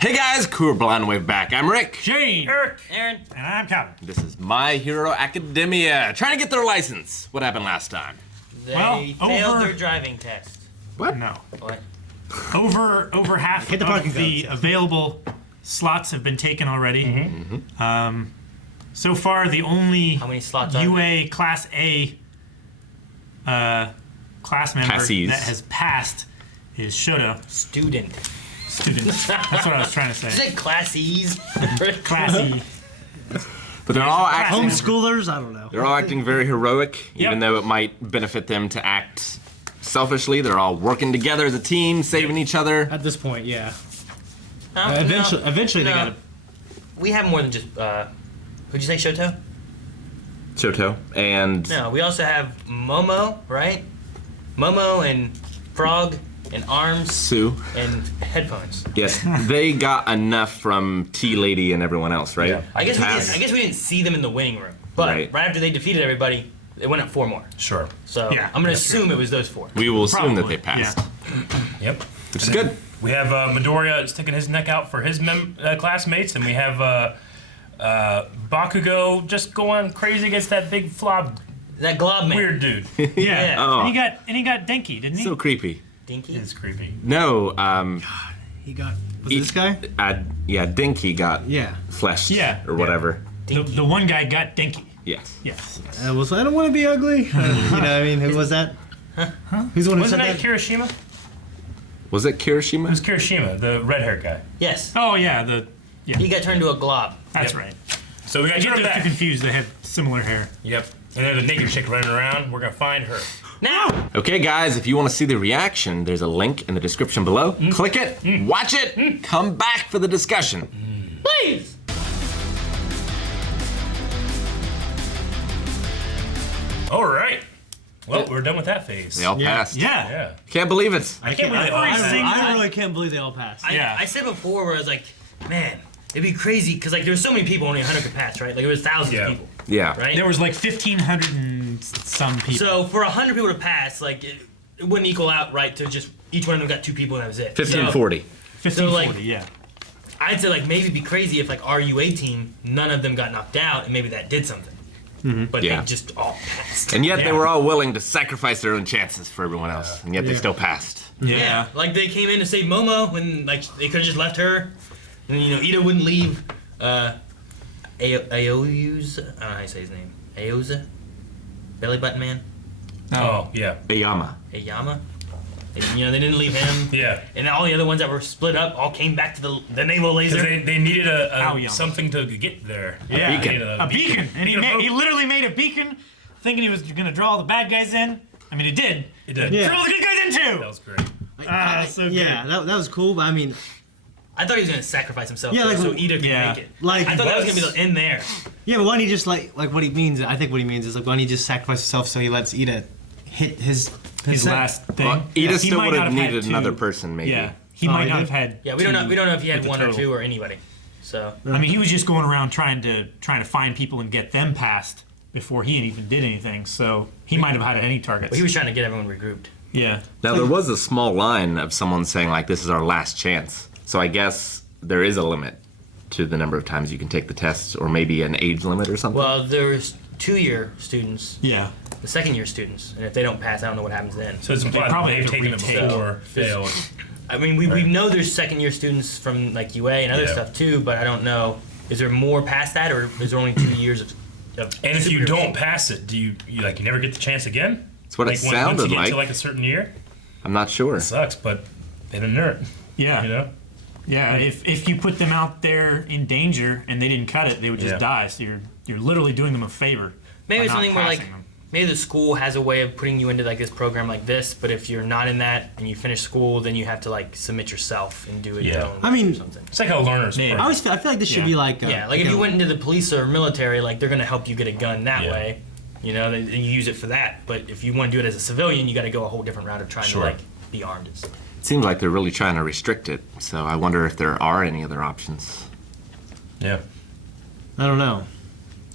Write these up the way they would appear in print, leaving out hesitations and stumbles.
Hey guys, Cool Blind Wave back. I'm Rick. Shane. Eric. Aaron. And I'm Calvin. This is My Hero Academia. Trying to get their license. What happened last time? They failed their driving test. What? No. What? Over half Hit the parking of the codes. available slots have been taken already. So far, the only How many slots are there? UA Class A class member Passies. that has passed is shoulda Student. students. That's what I was trying to You say. said classies. Class E. But they're all acting. Homeschoolers? I don't know. They're all acting very heroic, Yep. even though it might benefit them to act selfishly. They're all working together as a team, saving each other. At this point, yeah. No. Eventually, they gotta. We have more than just. Who'd you say, Shoto? Shoto and No, we also have Momo, right? Momo and Frog and Arms Sue. and headphones. Yes, they got enough from Tea Lady and everyone else, right? Yeah. I guess Pass. we didn't see them in the winning room, but Right. right after they defeated everybody, they went up 4 more. Sure. So Yeah, I'm gonna that's assume it was those 4. We will assume that Probably, they passed, Yep. which is good. We have Midoriya sticking his neck out for his classmates, and we have Bakugo just going crazy against that big flob That glob man. weird dude. Yeah. Oh. And he got Denki, didn't he? So creepy. Dinky. It's creepy. No, He got. Was it this guy? yeah, Dinky got Yeah. fleshed Yeah. or whatever. The one guy got Denki. Yes. Yes. I don't want to be ugly. You know what I mean? Who was that? Who's the one who Wasn't said that that? Kirishima? Was it Kirishima? It was Kirishima, the red hair guy. Yes. Oh yeah, He got turned into a glob. that's Yep. right. So we got I to get turn those two back. confused. They had similar hair. Yep. And then the naked chick running around. We're gonna find her. Now! Okay, guys, if you want to see the reaction, there's a link in the description below. Click it, watch it, come back for the discussion. Please! All right. Well, we're done with that phase. They all Yeah. passed. Yeah. Yeah. Can't believe it. I can't believe I really can't believe they all passed. Yeah. I said before where I was like, man, it'd be crazy because like there was so many people, only 100 could pass, right? Like there was thousands Yeah. of people, Yeah. right? There was like 1,500 and some people. So for 100 people to pass, like it wouldn't equal out right to just each one of them got 2 people and that was it. 1540. 1,540, like- yeah. I'd say like maybe it'd be crazy if like our UA team, none of them got knocked out and maybe that did something. But Yeah. they just all passed. And yet they Yeah. were all willing to sacrifice their own chances for everyone else, and yet they Yeah. still passed. Yeah. Like they came in to save Momo when like they could have just left her. And you know, Ida wouldn't leave Aoyu's, I don't know how you say his name. Aoza? Belly Button Man? Oh, yeah. Ayama. Ayama? And, you know, they didn't leave him. Yeah. And all the other ones that were split up all came back to the naval laser. Because they needed Aoyama. something to get there. Yeah. beacon. They needed A beacon. And Needed a boat. he literally made a beacon thinking he was going to draw all the bad guys in. I mean, he did. It did. Yeah. Throw all the good guys in too! That was great. So good. Yeah, that was cool. But I mean, I thought he was going to sacrifice himself Yeah, like- so Ida could Yeah. make it. Like- I thought that was going to be the end there. yeah, but why don't he just like what he means? I think what he means is like why don't he just sacrifice himself so he lets Ida hit his His set? last thing. Well, Ida He still might would not have had needed two. another person, maybe. Yeah. He Oh, might he not did? have had. Yeah, we don't know if he had with the 1 or total. 2 or anybody. So I mean, he was just going around trying to find people and get them passed before he even did anything. So he might have had any targets. but he was trying to get everyone regrouped. Yeah. Now, there was a small line of someone saying, like, this is our last chance. So I guess there is a limit to the number of times you can take the test, or maybe an age limit or something. Well, there's 2-year students, Yeah. the 2nd-year students, and if they don't pass, I don't know what happens then. So it's implied probably they've have to taken it retake. before, failed. I mean, we know there's 2nd-year students from like UA and other Yeah. stuff too, but I don't know. Is there more past that, or is there only 2 years of And if you superior- don't pass it, do you never get the chance again? That's what it Once sounded you get like. to like a certain year? I'm not sure. It sucks, but they didn't earn it. Yeah. You know? Yeah. If you put them out there in danger and they didn't cut it, they would just Yeah. die. So you're literally doing them a favor. Maybe by it's not something where like passing them. maybe the school has a way of putting you into like this program like this, but if you're not in that and you finish school, then you have to like submit yourself and do it your Yeah. own I mean- or something. It's like how learners Yeah. work. I feel like this should Yeah. be like Yeah, like if you went into the police or military, like they're gonna help you get a gun that Yeah. way, you know, and you use it for that. But if you want to do it as a civilian, you got to go a whole different route of trying Sure. to like be armed. And stuff. It seems like they're really trying to restrict it, so I wonder if there are any other options. Yeah. I don't know.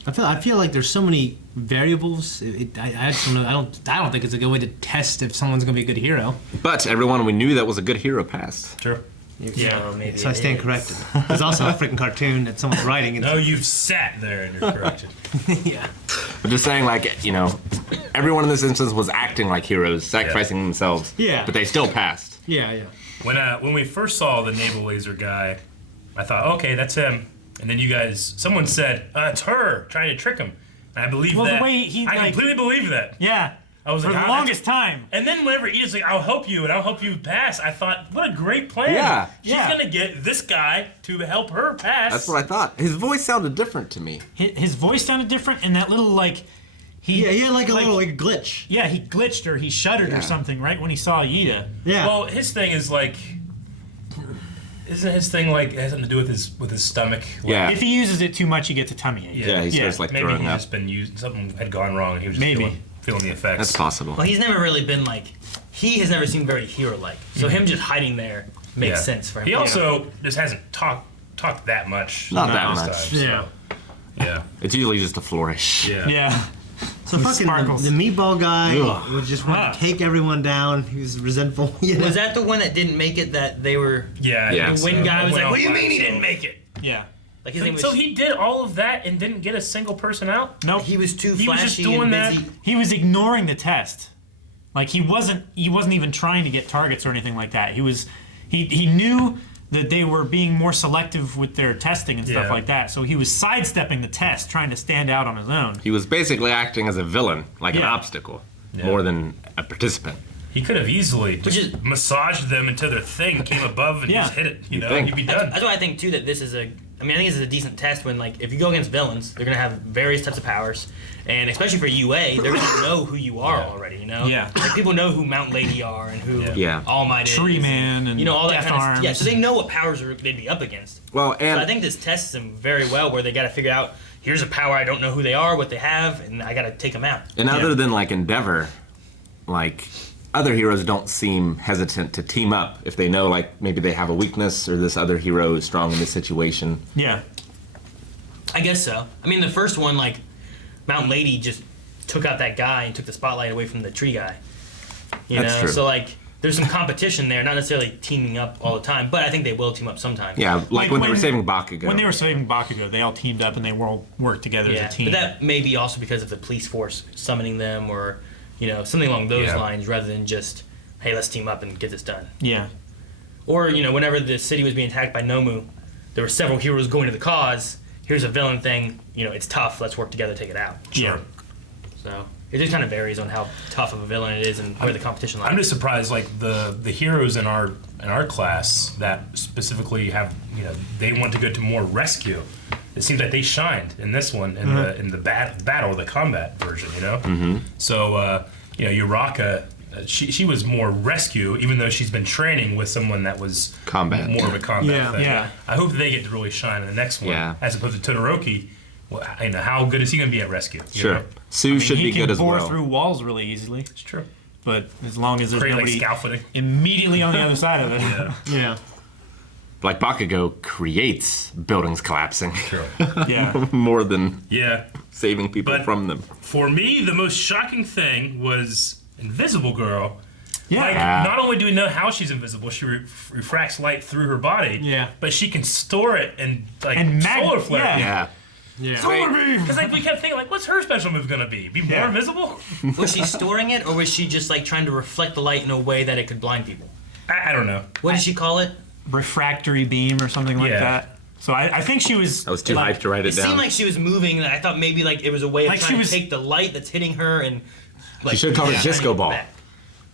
I feel like there's so many variables. I just don't know. I don't think it's a good way to test if someone's gonna be a good hero. But everyone we knew that was a good hero passed. True. So maybe So I it stand is. corrected. There's also a freaking cartoon that someone's writing. And No, you've sat there and you're corrected. yeah. I'm just saying, like, everyone in this instance was acting like heroes, sacrificing themselves. Yeah. But they still passed. Yeah. When we first saw the naval laser guy, I thought, okay, that's him. And then someone said, it's her, trying to trick him. And I believe Well, that. the way he, I like- completely believe that. Yeah. I was For like, the longest time. And then whenever Edith's like, I'll help you and I'll help you pass, I thought, what a great plan. Yeah. She's Yeah. going to get this guy to help her pass. That's what I thought. His voice sounded different to me. His voice sounded different, and that little, like, Yeah, he had like a little glitch. Yeah, he glitched or he shuddered Yeah. or something right when he saw Yida. Yeah. Well, his thing is like, isn't his thing like, it has something to do with his stomach? Like, Yeah. If he uses it too much, he gets a tummy ache. Yeah, he starts like maybe throwing he's up. just been used, something had gone wrong and he was just Maybe. feeling the effects. That's possible. Well, he's never really been like. He has never seemed very hero-like. So him just hiding there makes Yeah. sense for him. He also just hasn't talked talked that much. Not that this much. time, so, Yeah. Yeah. It's usually just a flourish. Yeah. Yeah. So With fucking sparkles. the meatball guy Ugh. would just want to take everyone down. He was resentful. Yeah. Was that the one that didn't make it? That they were. Yeah. Yeah. I The think wind so. guy was Went like, off "What do you by mean he himself. didn't make it?" Yeah. Like his name was. So he did all of that and didn't get a single person out? Nope. He was too He was just flashy doing and that. busy. He was ignoring the test. Like he wasn't even trying to get targets or anything like that. He knew that they were being more selective with their testing and stuff Yeah. like that. So he was sidestepping the test, trying to stand out on his own. He was basically acting as a villain, like an Yeah. obstacle, Yeah. more than a participant. He could have easily Which just is- massaged them until their thing came above and Yeah. just hit it. You know, think. you'd be That's, done. that's why I think too that this is a. I mean, I think this is a decent test when like if you go against villains, they're gonna have various types of powers, and especially for UA, they're gonna know who you are Yeah. already. You know, Yeah. like people know who Mount Lady are and who Yeah. All Might is, Tree Man and you know all that Death kind of Arms. Yeah, so they know what powers they'd be up against. Well, So I and think this tests them very well, where they got to figure out here's a power I don't know who they are, what they have, and I got to take them out. other than like Endeavor, like other heroes don't seem hesitant to team up if they know like maybe they have a weakness or this other hero is strong in this situation. Yeah. I guess so. I mean, the first one, like Mount Lady, just took out that guy and took the spotlight away from the tree guy. You That's know, true. so like there's some competition there, not necessarily teaming up all the time, but I think they will team up sometime. Yeah, like when they were when- saving Bakugo. When they were saving Bakugo, they all teamed up and they all worked together Yeah, as a team. but that may be also because of the police force summoning them, or you know something along those Yeah. lines, rather than just hey, let's team up and get this done. yeah. Or you know, whenever the city was being attacked by Nomu, there were several heroes going to the cause. Here's a villain thing. You know, it's tough. Let's work together, take it out. Yeah. So it just kind of varies on how tough of a villain it is and where the competition lies. I'm just surprised, like the heroes in our class that specifically have, you know, they want to go to more rescue. It seems like they shined in this one in the battle, the combat version, you know. Mm-hmm. So you know, Uraka, she was more rescue, even though she's been training with someone that was Combat. more of a combat Yeah. thing. Yeah. I hope that they get to really shine in the next one, Yeah. as opposed to Todoroki. Well, you know, how good is he going to be at rescue? you Sure. know? Sue should he be can good as bore well. through walls really easily, It's true. but as long as there's Great, like nobody scaffolding. immediately on the other side of it. Yeah. Yeah. Like Bakugo creates buildings collapsing True. Yeah. more than Yeah. saving people But- from them. For me, the most shocking thing was Invisible Girl. Yeah. Like, Yeah. not only do we know how she's invisible, she refracts light through her body. Yeah. But she can store it and like And solar flare. yeah. Yeah. Yeah. Because like we kept thinking, like, what's her special move gonna be? Be more Yeah. invisible? Was she storing it, or was she just like trying to reflect the light in a way that it could blind people? I don't know. What did she call it? Refractory beam or something like Yeah. that. So I think she was. I was too like, hyped to write It it down. seemed like she was moving, and I thought maybe like it was a way of Like she trying was- to take the light that's hitting her and. Like, should have called it shining disco ball. back.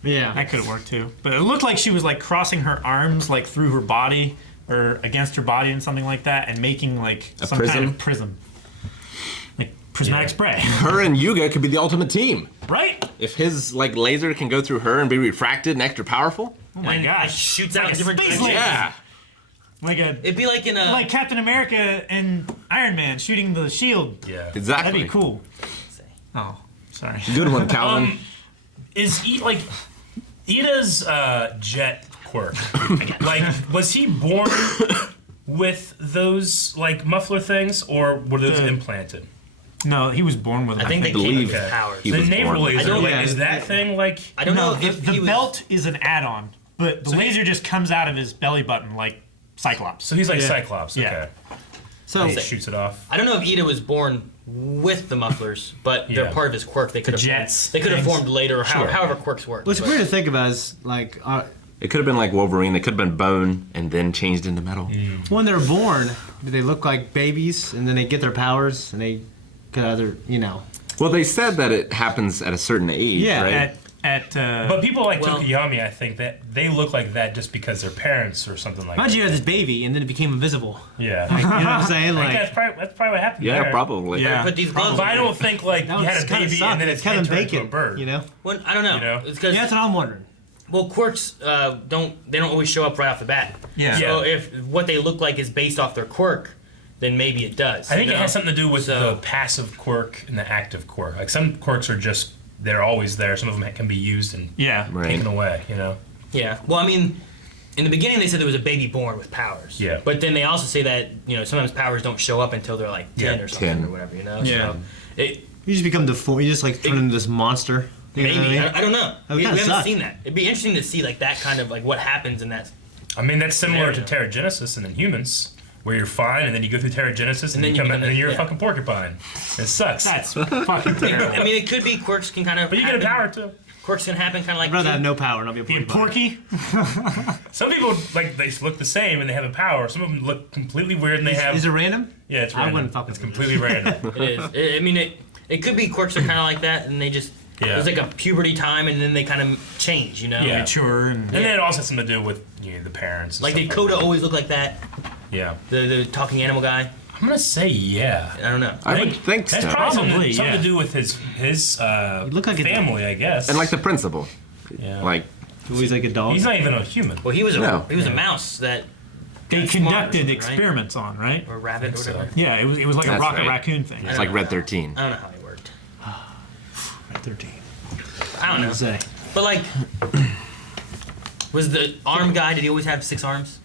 Yeah. That could have worked too. But it looked like she was like crossing her arms like through her body or against her body and something like that, and making like some kind prism? of prism, like prismatic Yeah. spray, Her and Yuga could be the ultimate team. right? If his like laser can go through her and be refracted and extra powerful. Oh my And it gosh! shoots Like out a in different space directions. laser. Yeah. Like a It'd be like in a. like Captain America and Iron Man shooting the shield. Yeah. Exactly. That'd be cool. Oh, sorry. Good one, Calvin. Is like Ida's jet quirk? Like, was he born with those like muffler things, or were those The- implanted? No, he was born with them. I think they believe came with Okay. powers. he The was naval born with laser, it. like, Yeah, is that thing like? I don't no, know if the he was. belt is an add-on. but the laser just comes out of his belly button like Cyclops. So he's like Yeah. Cyclops. Okay. Yeah. So He shoots it off. I don't know if Ida was born with the mufflers, but they're Yeah. part of his quirk. They could have jets They could have things. formed later, or however quirks work. what's but- weird to think about is like It could have been like Wolverine. They could have been bone and then changed into metal. when they're born, do they look like babies and then they get their powers and they could either Well, they said that it happens at a certain age, Yeah. right? But people like Well- Tokiyami, I think that they look like that just because their parents or something like Imagine that. you had this baby and then it became invisible. Yeah. You know what I'm saying? I think Like that's probably what happened Yeah, there. probably. Yeah. Put these gloves But I on. don't think like that you had a kind of baby sucked. and then It's it's Kevin turned into a Bacon, bird. you know? Well, I don't know. You know? It's because Yeah, that's what I'm wondering. well, quirks don't always show up right off the bat. Yeah. So if what they look like is based off their quirk, then maybe it does. I think you it know? has something to do with So- the passive quirk and the active quirk. Like some quirks are just they're always there. Some of them can be used and yeah. Right. taken away. You know. Yeah. Well, I mean, in the beginning they said there was a baby born with powers. Yeah. But then they also say that sometimes powers don't show up until they're like 10 Yeah, or something 10. or whatever. Yeah. So it You just become deformed. You just like turn into this monster. You know maybe what I mean? I don't know. That We kinda haven't sucks. seen that. It'd be interesting to see like that kind of like what happens in that. I mean that's similar to Scenario. pterogenesis and in humans, where you're fine and then you go through pterogenesis and, then you you come become and then you're yeah. a fucking porcupine. It sucks. That's fucking terrible. I mean, it could be quirks can kind of. but you get a power too. Quirks can happen kind of like. I'd rather have no power and not be a Being porcupine. Porky? Some people like they look the same and they have a power. Some of them look completely weird and they have. Is it random? Yeah, it's I random. wouldn't fuck It's with it. completely random. It is. I mean, it could be quirks are kind of like that, and they just Yeah. there's like a puberty time, and then they kind of change. Yeah. Mature and And then it also has something to do with the parents. And Like stuff did Coda always look like that? Yeah. The talking animal guy? I'm gonna say yeah. I don't know. I would think That's so. probably Probably, something yeah. to do with his look like a- family, I guess. And like the principal. yeah. Like, Always like a dog. he's not even a human. Well, he was a No. he was a mouse that they That's smart, conducted right? experiments on, right? or rabbit or so. whatever. Yeah, it was like a That's rocket right. raccoon thing. it's like Red 13. I don't know how he worked. Right, 13. I don't know. Say. But like, was the arm guy? Did he always have 6 arms,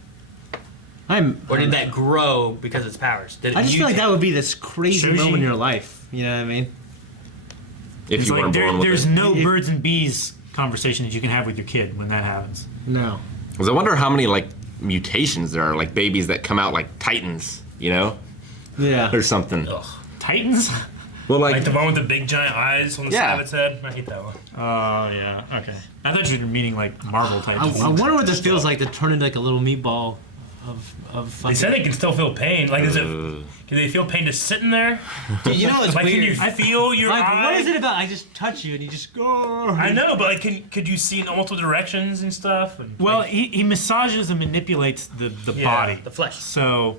or did that grow because of its powers? Did it I just feel like mutate? that would be this crazy Shows moment in you- your life. You know what I mean? If It's you like weren't born with there's it. no birds and bees conversation that you can have with your kid when that happens. No. 'Cause I wonder how many like mutations there are, like babies that come out like titans, Yeah. or something. Ugh. Titans? Well, Like the one with the big giant eyes on the side Yeah. of its head. I hate that one. Oh, yeah. Okay. I thought you were meaning like Marvel I Titans. wonder what this feels like to turn into like a little meatball of fucking. They said they can still feel pain. Like, is it? Uh. Can they feel pain just sitting there? Dude, you know it's Like, can weird. you feel your like, eye? what is it about? I just touch you and you just go. I know, but like, could you see in multiple directions and stuff? And, Well, like, he massages and manipulates the Yeah. body. the flesh. So,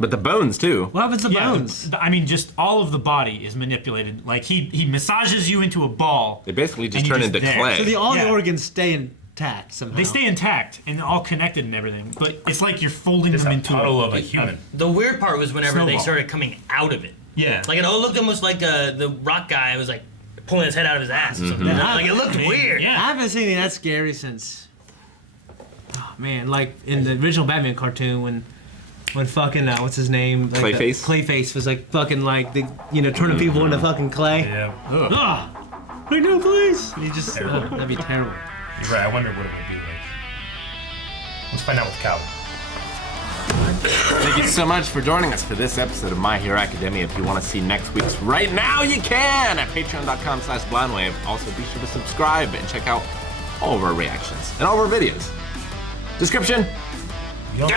But the bones too. What happens to yeah, bones? I mean, just all of the body is manipulated. Like, he massages you into a ball. They basically just And you turn just into there. clay. So all the Yeah. organs stay intact somehow. They stay intact and all connected and everything. But it's like you're folding it's them a into puddle of a human. The weird part was whenever they Snowball. started coming out of it. Yeah. Like it all looked almost like the rock guy was like pulling his head out of his ass or something. Yeah. Like it looked weird. I Yeah. haven't seen anything that scary since. Oh man, like in the original Batman cartoon when fucking what's his name? Like Clayface? Clayface was like fucking like turning people into fucking clay. Yeah. Ah, like no please. And he just Terrible. that'd be terrible. You're right. I wonder what it would be like. Let's find out with Calvin. Thank you so much for joining us for this episode of My Hero Academia. If you want to see next week's right now, you can at patreon.com/blindwave. Also, be sure to subscribe and check out all of our reactions and all of our videos. Description. Yup.